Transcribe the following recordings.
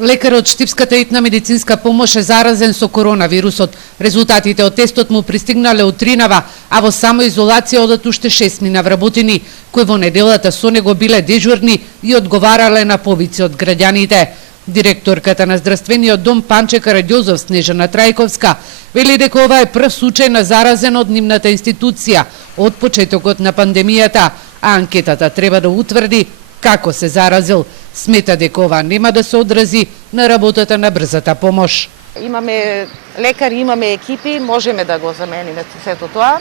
Лекар од Штипската итна медицинска помош е заразен со коронавирусот. Резултатите од тестот му пристигнале утринава, а во самоизолација одат уште 6 вработени, кои во неделата со него биле дежурни и одговарале на повици од граѓаните. Директорката на здравствениот дом Панче Караѓозов Снежана Трајковска вели дека ова е прв случај на заразен од нивната институција од почетокот на пандемијата, а анкетата треба да утврди како се заразил. Смета дека ова нема да се одрази на работата на брзата помош. Имаме лекари, имаме екипи, можеме да го замениме сето тоа.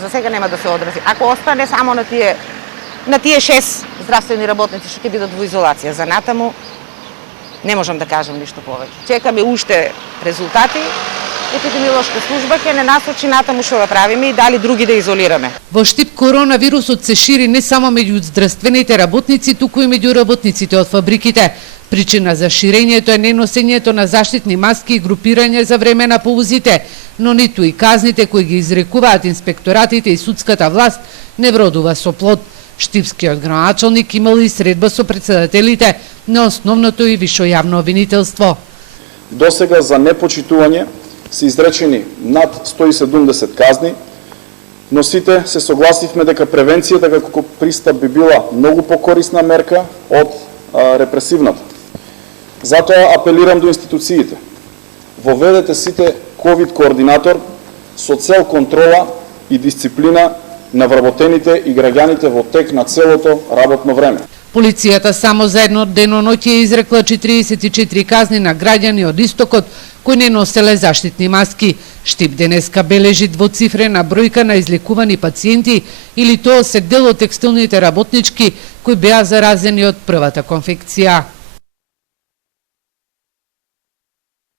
За сега нема да се одрази. Ако остане само на тие 6 здравствени работници што ќе бидат во изолација, за натаму не можам да кажам ништо повеќе. Чекаме уште резултати. Епидемиолошка служба ќе не насочи натаму што да правиме и дали други да изолираме. Во Штип коронавирусот се шири не само меѓу здравствените работници, туку и меѓу работниците од фабриките. Причина за ширењето е неносењето на заштитни маски и групирање за време на поузите, но ниту и казните кои ги изрекуваат инспекторатите и судската власт не вродува со плод. Штипскиот градоначалник имал и средба со председателите на основното и висше јавно обвинителство. Досега за непочитување се изречени над 170 казни, но сите се согласивме дека превенцијата како пристап би била многу покорисна мерка од репресивната. Затоа апелирам до институциите. Воведете сите ковид координатор со цел контрола и дисциплина на вработените и граѓаните во тек на целото работно време. Полицијата само за едно деноноќе изрекла 44 казни на граѓани од истокот кои не носеле заштитни маски. Штип денеска бележи двоцифрена бројка на излекувани пациенти или тоа се дел од текстилните работнички кои беа заразени од првата конфекција.